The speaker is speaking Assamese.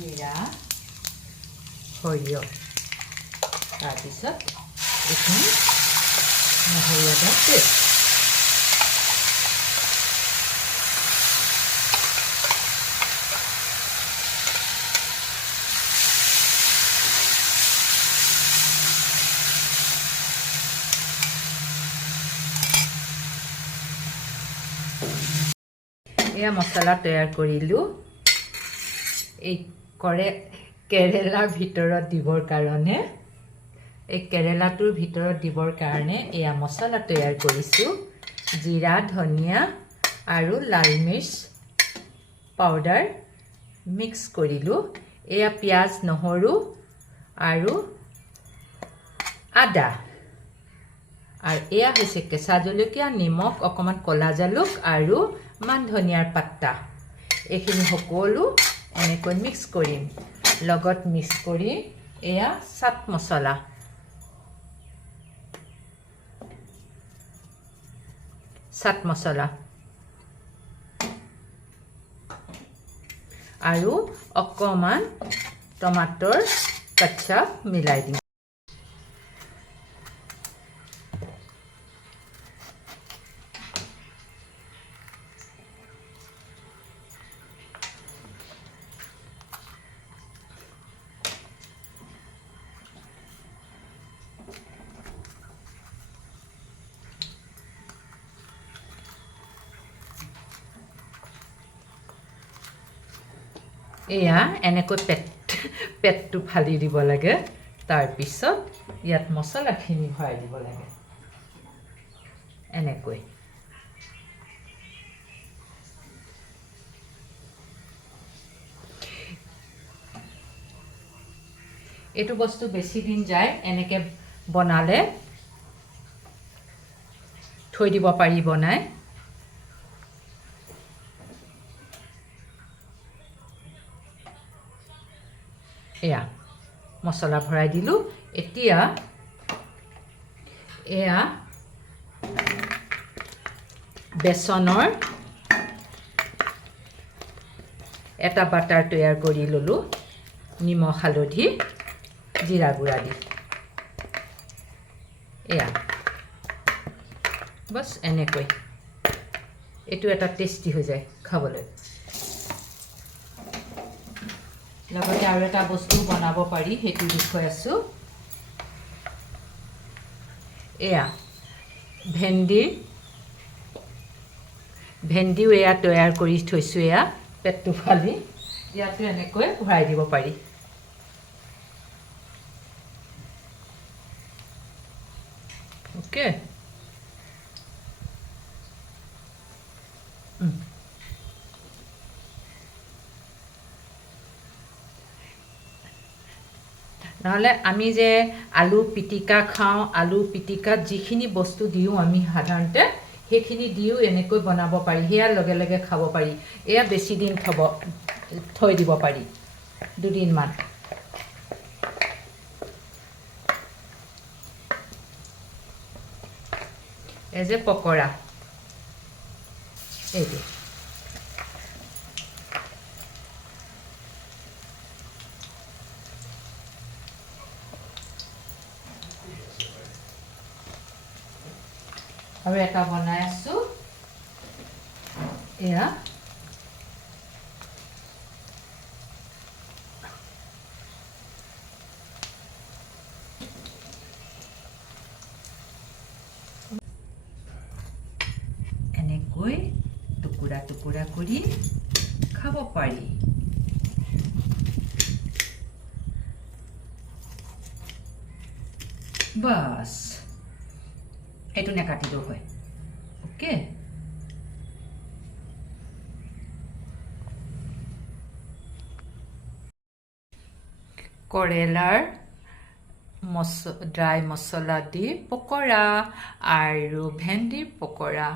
জিৰা সৰিয়হ তাৰপিছত এইখিনি নহৰু আদা পেষ্ট এয়া মছলা তৈয়াৰ কৰিলোঁ এই কেৰেলাৰ ভিতৰত দিবৰ কাৰণে এই কেৰেলাটোৰ ভিতৰত দিবৰ কাৰণে এয়া মছলা তৈয়াৰ কৰিছোঁ জিৰা ধনিয়া আৰু লাল মিৰ্চ পাউডাৰ মিক্স কৰিলোঁ এয়া পিঁয়াজ নহৰু আৰু আদা আৰু এয়া হৈছে কেঁচা জলকীয়া নিমখ অকণমান ক'লা জালুক আৰু মান ধনিয়াৰ পাত্তা এইখিনি সকলো এনেকৈ মিক্স কৰিম লগত মিক্স কৰি এয়া চাট মছলা আৰু অকণমান টমাটৰ কেচাপ মিলাই দিম এয়া এনেকৈ পেটটো ফালি দিব লাগে তাৰপিছত ইয়াত মছলাখিনি ভৰাই দিব লাগে এনেকৈ এইটো বস্তু বেছি দিন যায় এনেকৈ বনালে থৈ দিব পাৰি বনাই এয়া মছলা ভৰাই দিলোঁ এতিয়া এয়া বেচনৰ এটা বাটাৰ তৈয়াৰ কৰি ল'লোঁ নিমখ হালধি জিৰা গুড়া দি এয়া বছ এনেকৈ এইটো এটা টেষ্টি হৈ যায় খাবলৈ লগতে আৰু এটা বস্তু বনাব পাৰি সেইটো দেখুৱাই আছোঁ এয়া ভেন্দিও এয়া তৈয়াৰ কৰি থৈছোঁ এয়া পেটটো ফালি ইয়াতো এনেকৈ ভৰাই দিব পাৰি অ'কে নহ'লে আমি যে আলু পিটিকা খাওঁ আলু পিটিকাত যিখিনি বস্তু দিওঁ আমি সাধাৰণতে সেইখিনি দিও এনেকৈ বনাব পাৰি সেয়াৰ লগে লগে খাব পাৰি এয়া বেছি দিন থৈ দিব পাৰি দুদিনমান এই যে পকৰা এইটো আৰু এটা বনাই আছোঁ এয়া এনেকৈ টুকুৰা টুকুৰা কৰি খাব পাৰি বাস এইটো নেকাটিলেও হয় অ'কে কেৰেলাৰ ড্ৰাই মছলা দি পকৰা আৰু ভেন্দিৰ পকৰা